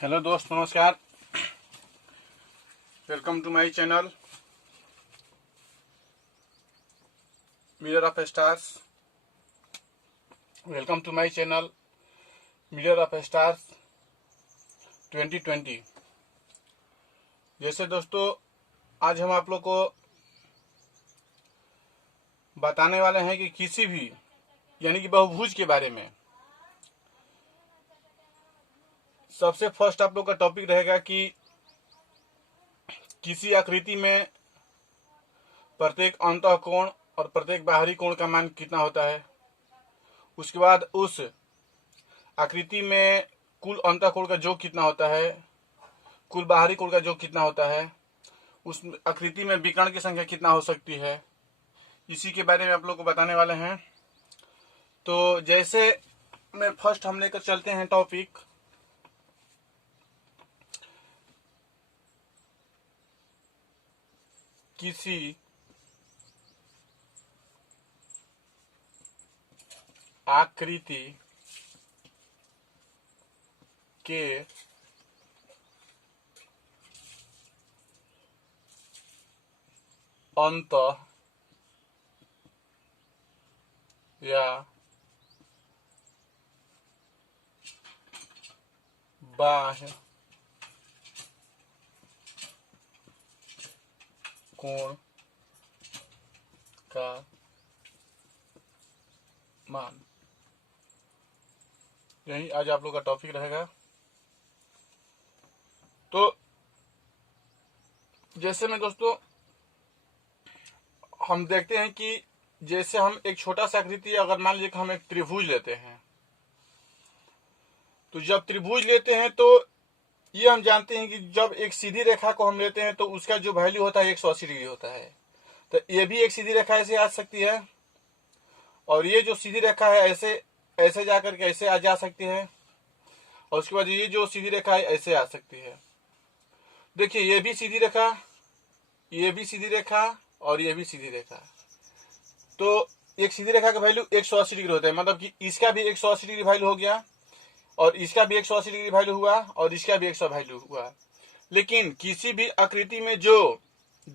Hello दोस्त, नमस्कार। Welcome to my channel mirror of stars. Welcome to my channel mirror of stars 2020। जैसे दोस्तों, आज हम आप लोग को बताने वाले हैं कि किसी भी यानी कि बहुभुज के बारे में। सबसे फर्स्ट आप लोग का टॉपिक रहेगा कि किसी आकृति में प्रत्येक अंतःकोण और प्रत्येक बाहरी कोण का मान कितना होता है। उसके बाद उस आकृति में कुल अंतःकोण का योग कितना होता है, कुल बाहरी कोण का योग कितना होता है, उस आकृति में विकर्ण की संख्या कितना हो सकती है, इसी के बारे में आप लोग को बताने वाले हैं। तो जैसे में फर्स्ट हम लेकर चलते हैं टॉपिक किसी आकृति के अंत या बाह्य कोण का मान, यही आज आप लोग का टॉपिक रहेगा। तो जैसे में दोस्तों हम देखते हैं कि जैसे हम एक छोटा सा आकृति, अगर मान लीजिए कि हम एक त्रिभुज लेते हैं, तो जब त्रिभुज लेते हैं तो ये हम जानते हैं कि जब एक सीधी रेखा को हम लेते हैं तो उसका जो वैल्यू होता है 180 डिग्री होता है। तो ये भी एक सीधी रेखा ऐसे आ सकती है, और ये जो सीधी रेखा है ऐसे ऐसे जाकर के ऐसे आ जा सकती है, और उसके बाद ये जो सीधी रेखा है ऐसे आ सकती है। देखिए, ये भी सीधी रेखा, ये भी सीधी रेखा, और ये भी सीधी रेखा। तो एक सीधी रेखा का वैल्यू 180 डिग्री होता है, मतलब कि इसका भी 180 डिग्री वैल्यू हो गया, और इसका भी 180 डिग्री वैल्यू हुआ, और इसका भी 100 वैल्यू हुआ। लेकिन किसी भी आकृति में जो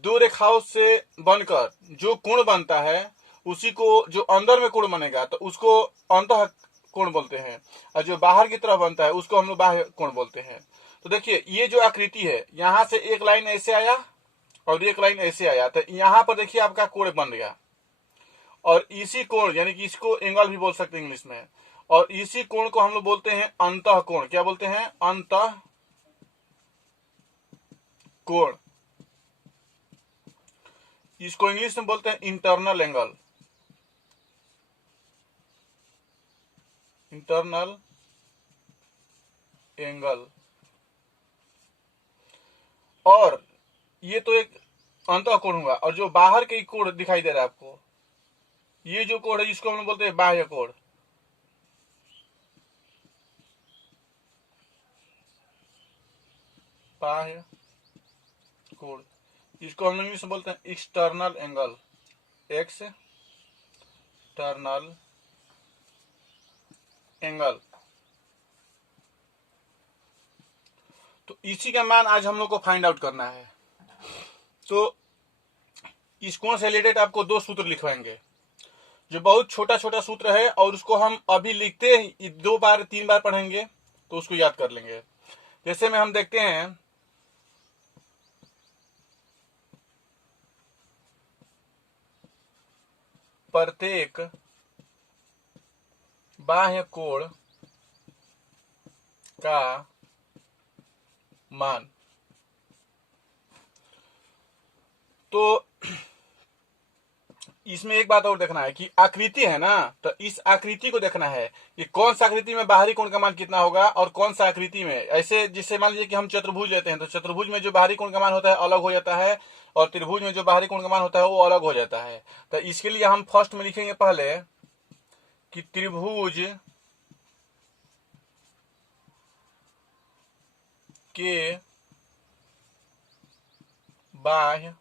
दो रेखाओं से बनकर जो कोण बनता है, उसी को जो अंदर में कोण बनेगा तो उसको अंतः कोण बोलते हैं, और जो बाहर की तरफ बनता है उसको हम लोग बाह्य कोण बोलते हैं। तो देखिए, ये जो आकृति है, यहां से एक लाइन ऐसे आया और एक लाइन ऐसे आया, तो यहां पर देखिए आपका कोण बन गया, और इसी कोण यानी कि इसको एंगल भी बोल सकते हैं इंग्लिश में, और इसी कोण को हम लोग बोलते हैं अंतः कोण। क्या बोलते हैं? अंतः कोण। इसको इंग्लिश में बोलते हैं इंटरनल एंगल। Internal angle. और ये तो एक अंतः कोण हुआ, और जो बाहर के कोण दिखाई दे रहा है आपको, ये जो कोण है इसको हम लोग बोलते हैं बाह्य कोण। बाह्य कोण, इसको हम लोग इंग्लिश में बोलते हैं एक्सटर्नल एंगल। External angle. तो इसी का मान आज हम लोग को फाइंड आउट करना है। तो इस कोण से रिलेटेड आपको दो सूत्र लिखवाएंगे, जो बहुत छोटा छोटा सूत्र है, और उसको हम अभी लिखते ही 2 बार 3 बार पढ़ेंगे तो उसको याद कर लेंगे। जैसे में हम देखते हैं, प्रत्येक बाह्य कोण का मान। तो इसमें एक बात और देखना है कि आकृति है ना, तो इस आकृति को देखना है कि कौन सा आकृति में बाहरी कोण का मान कितना होगा, और कौन सा आकृति में ऐसे, जिससे मान लीजिए कि हम चतुर्भुज लेते हैं, तो चतुर्भुज में जो बाहरी कोण का मान होता है अलग हो जाता है, और त्रिभुज में जो बाहरी कोण का मान होता है वो अलग हो जाता है। तो इसके लिए हम फर्स्ट में लिखेंगे पहले कि त्रिभुज के बाह्य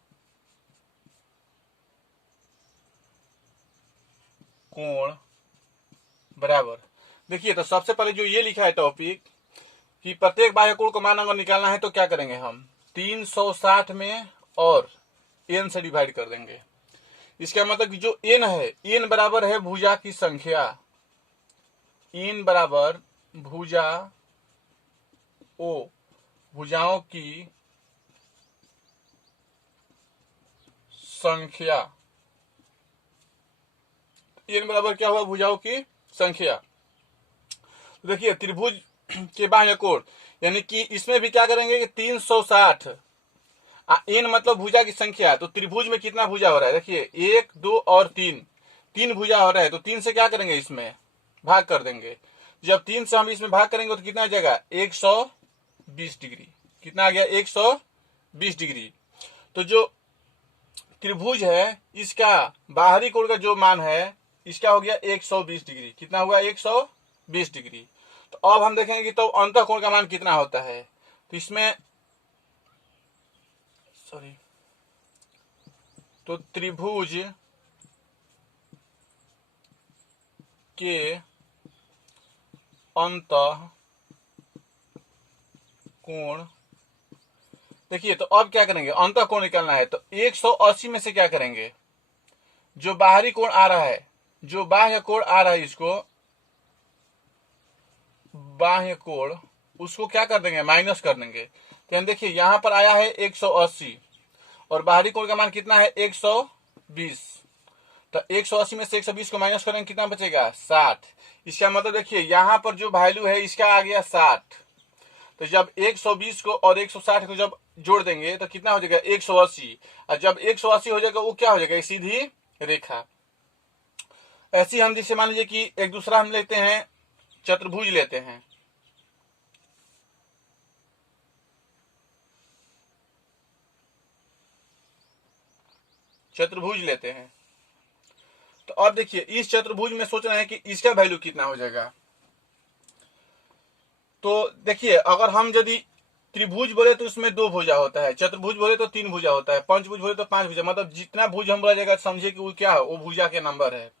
कोण बराबर। देखिए, तो सबसे पहले जो ये लिखा है टॉपिक कि प्रत्येक बाह्य कोण को मान अगर निकालना है तो क्या करेंगे हम 360 में और n से डिवाइड कर देंगे। इसका मतलब कि जो n है, n बराबर है भुजा की संख्या, n बराबर भुजा ओ, भुजाओं की संख्या। n बराबर क्या हुआ, भुजाओं की संख्या। तो देखिए त्रिभुज के बाह्य कोण, यानी कि इसमें भी क्या करेंगे कि 360, n मतलब भुजा की संख्या, तो त्रिभुज में कितना भुजा हो रहा है, देखिए 1 2 और 3, 3 भुजा हो रहा है, तो 3 से क्या करेंगे, इसमें भाग कर देंगे। जब 3 से हम इसमें भाग करेंगे तो कितना आ जाएगा 120 डिग्री। कितना आ गया 120 डिग्री। तो जो त्रिभुज है इसका बाहरी कोण का जो मान है इसका हो गया 120 डिग्री। कितना हुआ 120 डिग्री। तो अब हम देखेंगे कि तो अंतः कोण का मान कितना होता है। तो इसमें तो त्रिभुज के अंतः कोण, देखिए तो अब क्या करेंगे, अंतः कोण निकालना है तो 180 में से क्या करेंगे, जो बाहरी कोण आ रहा है, जो बाह्य कोण आ रहा है, इसको बाह्य कोण उसको क्या कर देंगे, माइनस कर देंगे। तो हम देखिए यहां पर आया है 180 और बाहरी कोण का मान कितना है 120। तो 180 में से 120 को माइनस करेंगे कितना बचेगा 60। इसका मतलब देखिए यहां पर जो वैल्यू है इसका आ गया 60। तो जब 120 को और 160 को जब जोड़ देंगे तो कितना हो जाएगा 180। और जब 180 हो जाएगा वो क्या हो जाएगा, सीधी रेखा। ऐसी हम जिसे मान लीजिए कि एक दूसरा हम लेते हैं, चतुर्भुज लेते हैं। चतुर्भुज लेते हैं तो अब देखिए इस चतुर्भुज में सोच रहे हैं कि इसका वैल्यू कितना हो जाएगा। तो देखिए अगर हम यदि त्रिभुज बोले तो उसमें 2 भुजा होता है, चतुर्भुज बोले तो 3 भुजा होता है, पंचभुज बोले तो 5 भुजा, मतलब जितना भुज हम बोला जाएगा समझिए कि वो क्या है, वो भुजा के नंबर है।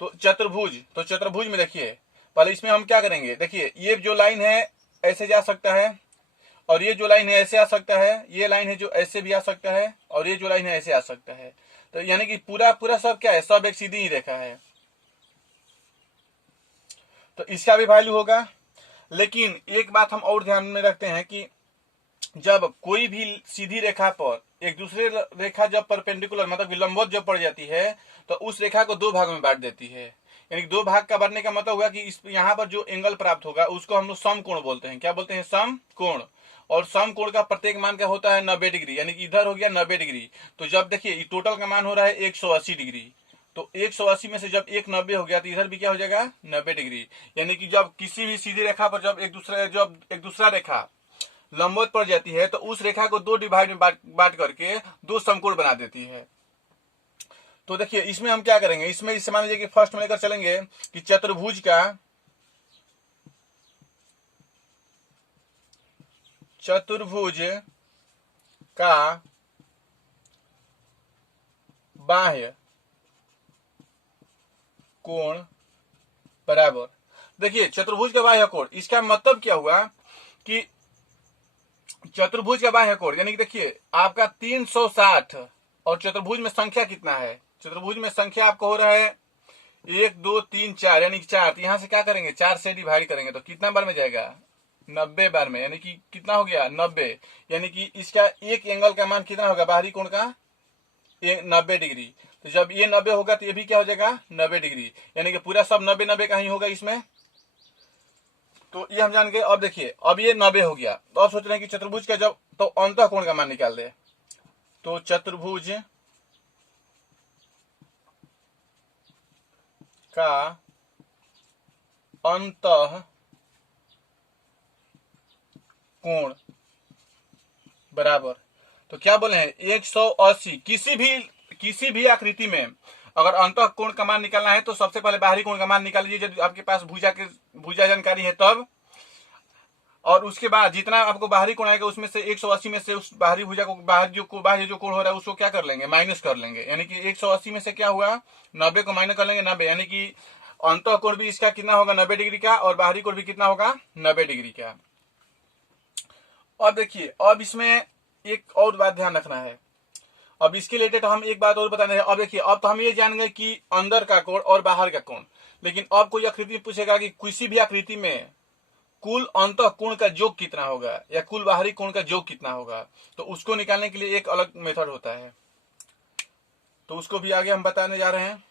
तो चतुर्भुज में देखिए पहले इसमें हम क्या करेंगे, देखिए ये जो लाइन है ऐसे जा सकता है और ये जो लाइन है ऐसे आ सकता है, ये लाइन है जो ऐसे भी आ सकता है और ये जो लाइन है ऐसे आ सकता है। तो यानी कि पूरा पूरा सब क्या है, सब एक सीधी ही रेखा है। तो इसका भी वैल्यू होगा। लेकिन एक बात हम और ध्यान में रखते हैं कि जब कोई भी सीधी रेखा पर एक दूसरे रेखा जब परपेंडिकुलर मतलब कि लंबवत जब पड़ जाती है तो उस रेखा को 2 भाग में बांट देती है। यानी 2 भाग का बांटने का मतलब हुआ कि इस यहाँ पर जो एंगल प्राप्त होगा उसको हम लोग सम कोण बोलते हैं। क्या बोलते हैं, सम कोण। और सम कोण का प्रत्येक मान का होता है 90 डिग्री, यानी कि इधर हो गया 90 डिग्री। तो जब देखिए टोटल का मान हो रहा है 180 डिग्री, तो 180 में से जब 190 हो गया तो इधर भी क्या हो जाएगा 90 डिग्री। यानी कि जब किसी भी सीधी रेखा पर जब एक दूसरा रेखा लंबवत पड़ जाती है तो उस रेखा को 2 डिवाइड में बांट करके 2 समकोण बना देती है। तो देखिए इसमें हम क्या करेंगे, इसमें इसे मान लीजिए कि फर्स्ट में लेकर चलेंगे कि चतुर्भुज का बाह्य कोण बराबर, देखिए चतुर्भुज का बाह्य कोण, इसका मतलब क्या हुआ कि चतुर्भुज का बाह्य कोण यानी कि देखिए आपका 360 और चतुर्भुज में संख्या कितना है, चतुर्भुज में संख्या आपको हो रहा है 1 2 3 4 यानी कि 4। तो यहां से क्या करेंगे 4 से डिवाइड करेंगे तो कितना बार में जाएगा 90 बार में, यानी कि कितना हो गया 90। यानी कि इसका एक एंगल का मान कितना होगा बाहरी कोण का 90 डिग्री। तो जब ये 90 होगा तो ये भी क्या हो जाएगा 90 डिग्री, यानी कि पूरा सब 90 90 का ही होगा इसमें। तो ये हम जान गए। अब देखिए अब ये 90 हो गया तो अब सोच रहे हैं कि चतुर्भुज का जब तो अंतः कोण का मान निकाल दे। तो चतुर्भुज का अंतः कोण बराबर, तो क्या बोले हैं 180। किसी भी आकृति में अगर अंतः कोण का मान निकालना है तो सबसे पहले बाहरी कोण का मान निकाल लीजिए यदि आपके पास भुजा जानकारी है तब, और उसके बाद जितना आपको बाहरी कोण आएगा उसमें से 180 में से उस बाहरी भुजा को बाहरी जो कोण हो रहा है उसको क्या कर लेंगे माइनस कर लेंगे। यानी कि 180 में से क्या हुआ 90 को माइनस कर लेंगे 90, यानी कि अंतः कोण भी इसका कितना होगा 90 डिग्री का और बाहरी कोण भी कितना होगा 90 डिग्री का। अब देखिए, अब इसमें एक और बात ध्यान रखना है। अब इसके रिलेटेड हम एक बात और बताने हैं। अब देखिए, अब तो हम ये जान गए कि अंदर का कोण और बाहर का कोण, लेकिन अब कोई आकृति पूछेगा कि किसी भी आकृति में कुल अंतः कोण का योग कितना होगा या कुल बाहरी कोण का योग कितना होगा, तो उसको निकालने के लिए एक अलग मेथड होता है, तो उसको भी आगे हम बताने जा रहे हैं।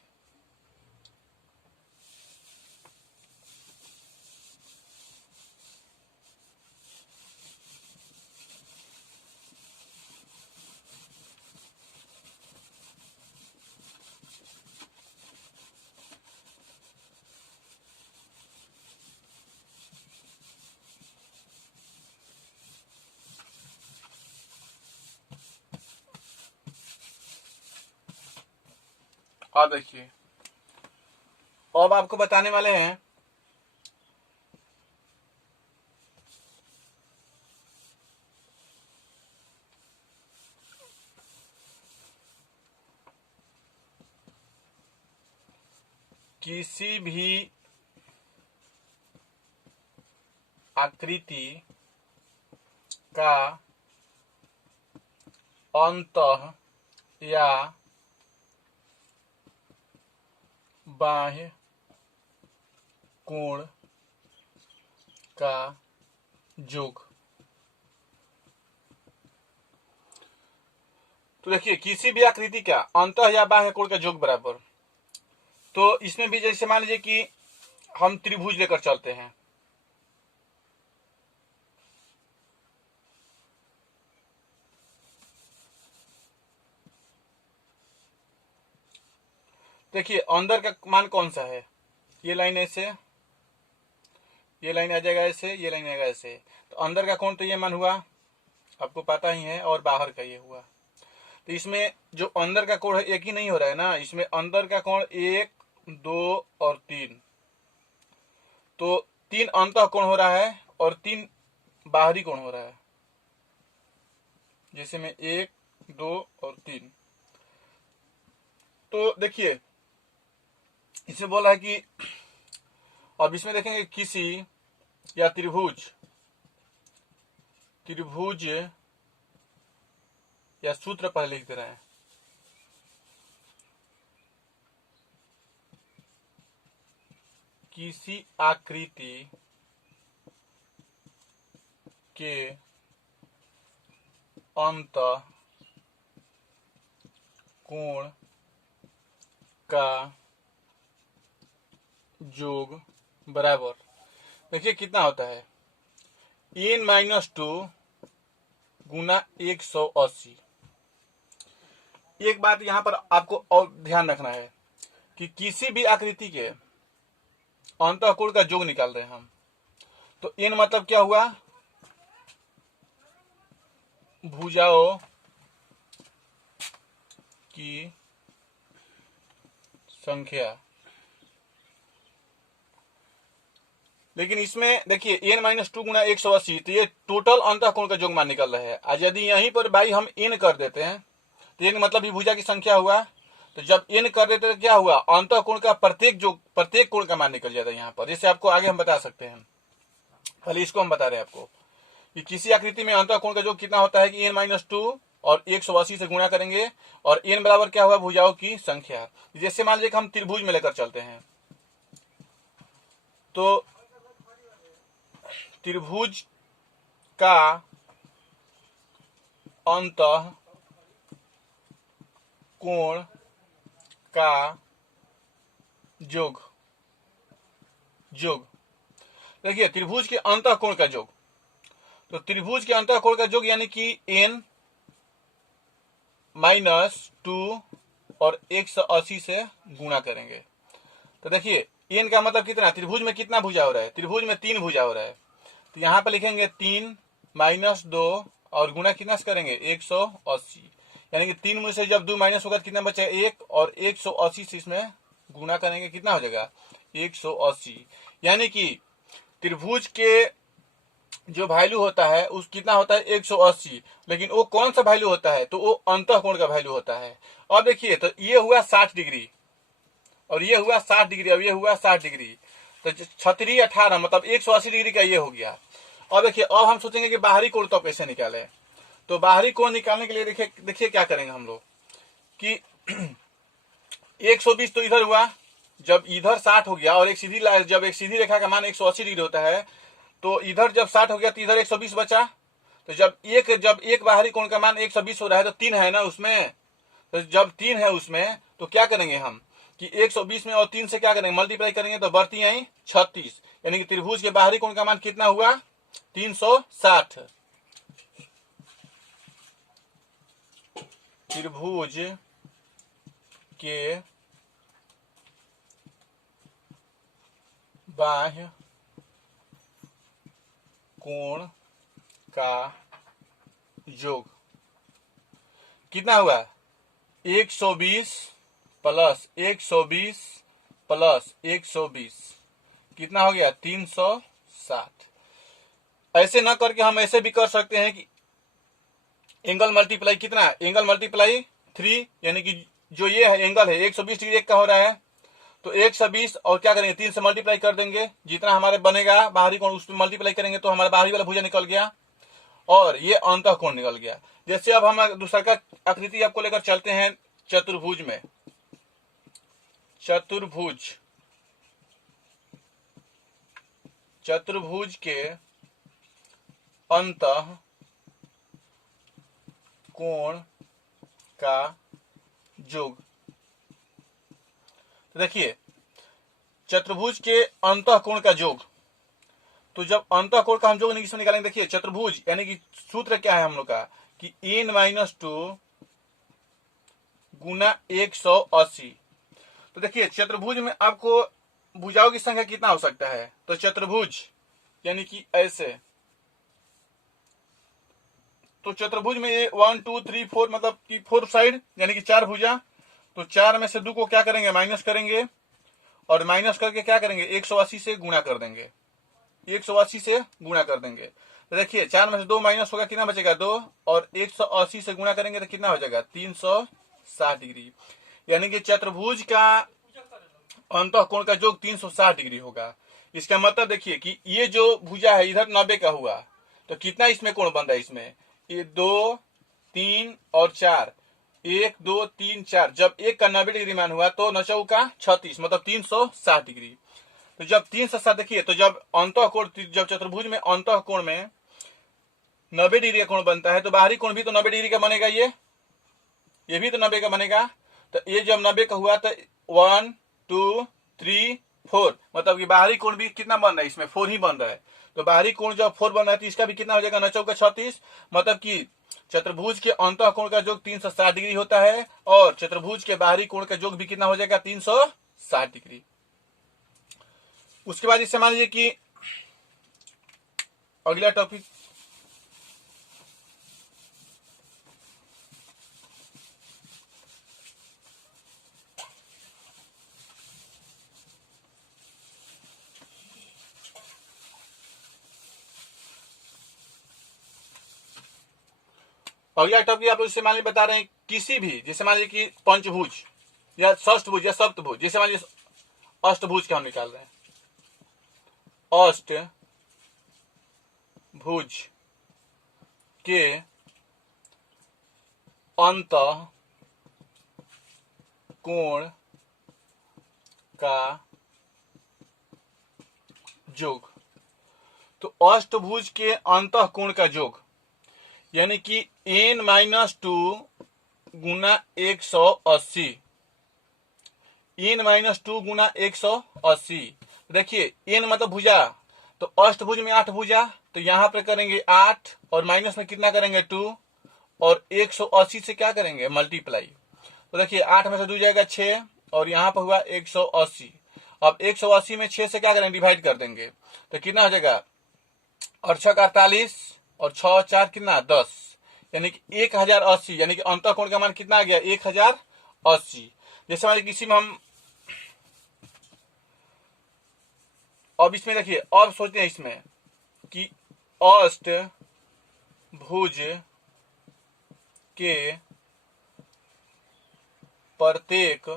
अब देखिए, अब आपको बताने वाले हैं किसी भी आकृति का अंतः या बाह्य कोण का योग। तो देखिए, किसी भी आकृति का अंतः या बाह्य कोण का योग बराबर, तो इसमें भी जैसे मान लीजिए कि हम त्रिभुज लेकर चलते हैं, देखिए अंदर का मान कौन सा है, ये लाइन ऐसे, ये लाइन आ जाएगा ऐसे, ये लाइन आएगा ऐसे, तो अंदर का कोण तो ये मान हुआ, आपको पता ही है, और बाहर का ये हुआ। तो इसमें जो अंदर का कोण है एक ही नहीं हो रहा है ना, इसमें अंदर का कोण 1, 2 और 3, तो 3 अंतः कोण हो रहा है और 3 बाहरी कोण हो रहा है, जैसे में 1, 2 और 3। तो देखिए, इसमें बोला है कि अब इसमें देखेंगे किसी या त्रिभुज या सूत्र पहले लिख दे रहे हैं, किसी आकृति के अंतः कोण का योग बराबर, देखिए कितना होता है, n-2 गुना 180। एक बात यहां पर आपको और ध्यान रखना है कि किसी भी आकृति के अंतः कोण का योग निकाल रहे हैं हम, तो n मतलब क्या हुआ, भुजाओं की संख्या। लेकिन इसमें देखिए n-2 गुना 180, तो ये टोटल अंतः कोण का योग मान निकल रहा है। आज यदि यहीं पर भाई हम n कर देते हैं, तो n मतलब भी भुजा की संख्या हुआ, तो जब n कर देते तो क्या हुआ, अंतः कोण का प्रत्येक कोण का मान निकल जाता है यहाँ पर, जैसे आपको आगे हम बता सकते हैं। पहले इसको हम बता रहे हैं आपको कि किसी आकृति में अंतः कोण का योग कितना होता है कि n-2 और 180 से गुणा करेंगे, और n बराबर क्या हुआ, भुजाओं की संख्या। जैसे मान लीजिए कि हम त्रिभुज में लेकर चलते हैं, तो त्रिभुज का अंतः कोण का योग, देखिए त्रिभुज के अंतः कोण का योग, तो त्रिभुज के अंतः कोण का योग यानी कि n-2 और 180 से गुणा करेंगे। तो देखिए n का मतलब कितना, त्रिभुज में कितना भुजा हो रहा है, त्रिभुज में 3 भुजा हो रहा है, तो यहां पर लिखेंगे 3 - 2 और गुणा कितना से करेंगे 180, यानी कि 3 में से जब 2 माइनस होगा कितना बचेगा 1, और 180 से इसमें गुणा करेंगे कितना हो जाएगा 180। यानी कि त्रिभुज के जो वैल्यू होता है उस कितना होता है 180, लेकिन वो कौन सा वैल्यू होता है, तो वो अंतः कोण का वैल्यू होता है। अब देखिए, तो ये हुआ 60 डिग्री और ये हुआ 60 डिग्री, अब ये हुआ 60 डिग्री, तो 36 18 मतलब 180 डिग्री का ये हो गया। और देखिए अब हम सोचेंगे कि बाहरी कोण तो कैसे निकाले। तो बाहरी कोण निकालने के लिए देखिए क्या करेंगे हम लोग कि 120 तो इधर हुआ, जब इधर 60 हो गया और जब एक सीधी रेखा का मान 180 डिग्री होता है, तो इधर जब 60 हो गया तो इधर 120 बचा। तो जब एक बाहरी कोण का मान 120 हो रहा है तो 3 है ना उसमें, तो जब 3 है उसमें तो क्या करेंगे हम कि 120 में और 3 से क्या करेंगे, मल्टीप्लाई करेंगे तो बढ़ती आई 36, यानी कि त्रिभुज के बाहरी कोण का मान कितना हुआ 360। त्रिभुज के बाह्य कोण का योग कितना हुआ 120 प्लस 120 प्लस 120 कितना हो गया 360। ऐसे ना करके हम ऐसे भी कर सकते हैं कि एंगल मल्टीप्लाई कितना, एंगल मल्टीप्लाई 3, यानी कि जो ये है एंगल है 120 डिग्री एक का हो रहा है, तो 120 और क्या करेंगे 3 से मल्टीप्लाई कर देंगे, जितना हमारे बनेगा बाहरी कोण उस पर मल्टीप्लाई करेंगे तो हमारा बाहरी वाला भुजा निकल गया और ये अंतः कोण निकल गया। जैसे अब हम दूसरा का आकृति आपको लेकर चलते हैं चतुर्भुज में। चतुर्भुज के अंतः कोण का योग। तो देखिए चतुर्भुज के अंतः कोण का योग, तो जब अंतः कोण का हम योग किसमें निकालेंगे, देखिए चतुर्भुज यानी कि सूत्र क्या है हम लोग का कि n-2 गुना 180। तो देखिए चतुर्भुज में आपको भुजाओं की संख्या कितना हो सकता है, तो चतुर्भुज यानी कि ऐसे, तो चतुर्भुज में ये 1 2 3 4 मतलब कि 4 साइड यानी कि 4 भुजा, तो 4 में से 2 को क्या करेंगे माइनस करेंगे और माइनस करके क्या करेंगे 180 से गुणा कर देंगे, 180 से गुणा कर देंगे। तो देखिए 4 में से 2 माइनस होगा कितना बचेगा 2 और 180 से गुणा करेंगे तो कितना हो जाएगा 360 डिग्री, यानी कि चतुर्भुज का अंतः कोण का योग 360 डिग्री होगा। इसका मतलब देखिए कि ये जो भुजा है इधर 90 का हुआ तो कितना इसमें कोण बन रहा है, इसमें ये 2 3 और 4, 1 2 3 4, जब एक का 90 डिग्री मान हुआ तो 9 का 36 मतलब 360 डिग्री। तो जब 360 देखिए, तो जब अंतः कोण, जब चतुर्भुज में अंतः कोण में 90 डिग्री का कोण बनता है तो बाहरी कोण भी तो 90 डिग्री का बनेगा, ये भी तो 90 का बनेगा। तो ये जब 90 का हुआ तो 1 2 3 4 मतलब कि बाहरी कोण भी कितना बन रहा है, इसमें 4 ही बन रहा है। तो बाहरी कोण जब 4 बन रहा है तो इसका भी कितना हो जाएगा 9 का 36, मतलब कि चतुर्भुज के अंतः कोण का योग 360 डिग्री होता है और चतुर्भुज के बाहरी कोण का योग भी कितना हो जाएगा 360 डिग्री। उसके बाद इससे मान लीजिए कि अगला टॉपिक आप लोग जैसे मान लीजिए बता रहे हैं किसी भी, जैसे मान लीजिए कि पंचभुज या षष्ठभुज या सप्तभुज, जैसे मान लीजिए अष्टभुज का हम निकाल रहे हैं, अष्टभुज के अंतः कोण का योग। तो अष्टभुज के अंतः कोण का योग यानी कि n-2 गुना 180, n-2 गुना 180। देखिए n मतलब भुजा, तो अष्टभुज में 8 भुजा, तो यहां पर करेंगे 8 और माइनस में कितना करेंगे 2 और 180 से क्या करेंगे मल्टीप्लाई। तो देखिए 8 में से 2 जाएगा 6 और यहां पर हुआ 180। अब 180 में 6 से क्या करेंगे डिवाइड कर देंगे तो कितना हो जाएगा 8 6 48 और 6 4 कितना 10, यानी कि 1080, यानी कि अंतः कोण का मान कितना आ गया 1080। जैसे हमारे किसी में हम अब इसमें देखिए अब सोचते हैं इसमें कि अष्टभुज के प्रत्येक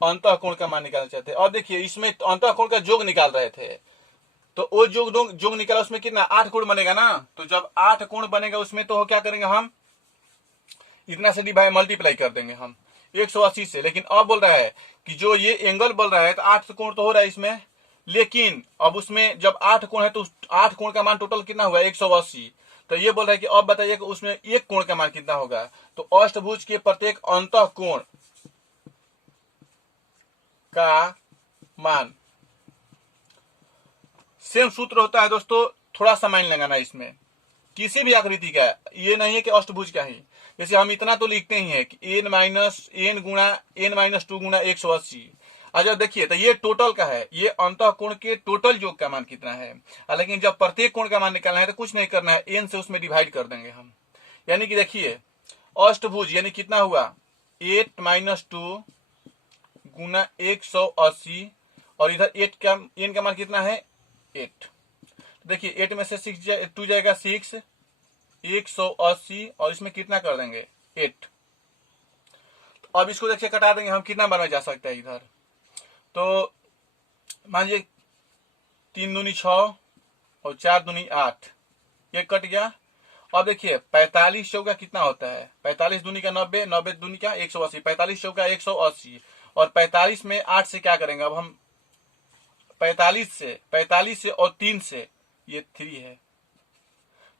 अंतः कोण का मान निकालना चाहते हैं। और देखिए इसमें अंतः कोण का योग निकाल रहे थे तो वो जोग निकला उसमें कितना 8 कोण बनेगा ना। तो जब 8 कोण बनेगा उसमें तो क्या करेंगे हम इतना से डिवाइड मल्टीप्लाई कर देंगे हम 180 से। लेकिन अब बोल रहा है कि जो ये एंगल बोल रहा है तो 8 कोण तो हो रहा है इसमें, लेकिन अब उसमें जब 8 कोण है तो 8 कोण का मान टोटल कितना हुआ 180। तो ये बोल रहा है कि अब बताइए कि उसमें एक कोण का मान कितना होगा। तो अष्टभुज के प्रत्येक अंतः कोण का मान, सेम सूत्र होता है दोस्तों, थोड़ा सा माइन लगाना इसमें किसी भी आकृति का, ये नहीं है कि अष्टभुज का ही। जैसे हम इतना तो लिखते ही है कि n माइनस टू गुणा 180। अच्छा देखिए तो ये टोटल का है, ये अंतः कोण के टोटल योग का मान कितना है। लेकिन जब प्रत्येक कोण का मान निकालना है तो कुछ नहीं करना है, n से उसमें डिवाइड कर देंगे हम। यानी कि देखिए अष्टभुज यानी कितना हुआ 8 माइनस टू गुना 180 और इधर 8 का n का मान कितना है 8। देखिए 8 में से 2 जाएगा 6 180 और इसमें कितना कर देंगे 8। तो अब इसको देखिए कटा देंगे हम, कितना बनाया जा सकता है इधर। तो मान लीजिए 3 दूनी 6 और 4 दूनी 8, ये कट गया। अब देखिए 45 चौका कितना होता है 45 दूनी का 90, 90 दूनी का 180, 45 चौका 180 और 45 में 8 से क्या करेंगे अब हम 45 से और 3 से, ये 3 है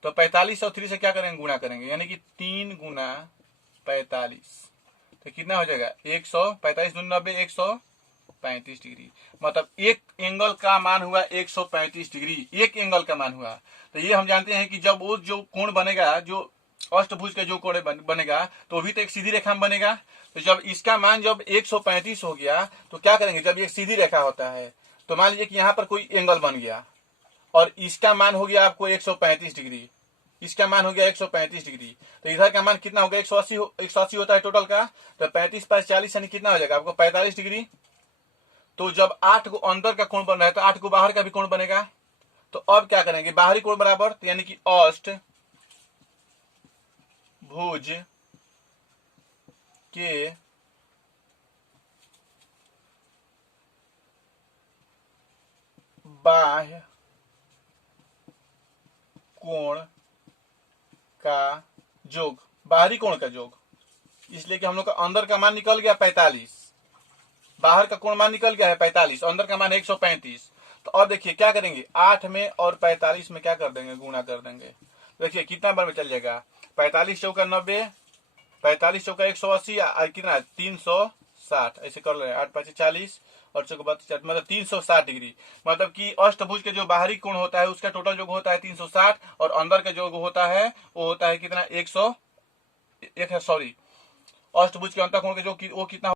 तो 45 और 3 से क्या करेंगे गुणा करेंगे, यानी कि 3 गुना 45 तो कितना हो जाएगा 145 दूनी 90 135 डिग्री। मतलब एक एंगल का मान हुआ 135 डिग्री, एक एंगल का मान हुआ। तो ये हम जानते हैं कि जब वो जो कोण बनेगा, जो अष्टभुज का जो कोण बनेगा तो भी तो एक सीधी रेखा में बनेगा। तो जब इसका मान जब 135 हो गया तो क्या करेंगे, जब ये सीधी रेखा होता है तो मान लीजिए कि यहाँ पर कोई एंगल बन गया और इसका मान हो गया आपको 135 डिग्री, इसका मान हो गया 135 डिग्री। तो इधर का मान कितना हो गया 180 होता है टोटल का। तो 35 पर 40 यानी कितना हो जाएगा आपको 45 डिग्री। तो जब 8 को अंदर का कोण बन रहा है तो 8 को बाहर का भी कोण बनेगा। तो अब क्या करेंगे बाहरी कोण बराबर, तो यानी कि अष्ट भुज के बाह्य कोण का जोग, बाहरी कोण का जोग, इसलिए कि हम लोग का अंदर का मान निकल गया 45, बाहर का कोण मान निकल गया है 45, अंदर का मान 135। तो अब देखिए क्या करेंगे 8 में और 45 में क्या कर देंगे गुणा कर देंगे। देखिए कितना बार में चल जाएगा 45 चौका 90, 45 चौका 180 कितना 360, ऐसे कर ले 8 5 40 और चौका 32 मतलब 360 डिग्री। मतलब कि अष्टभुज के जो बाहरी कोण होता है उसका टोटल जो होता है 360 और अंदर का जो होता है वो होता है कितना 100 सॉरी अष्टभुज के अंतर कोण के जो वो कितना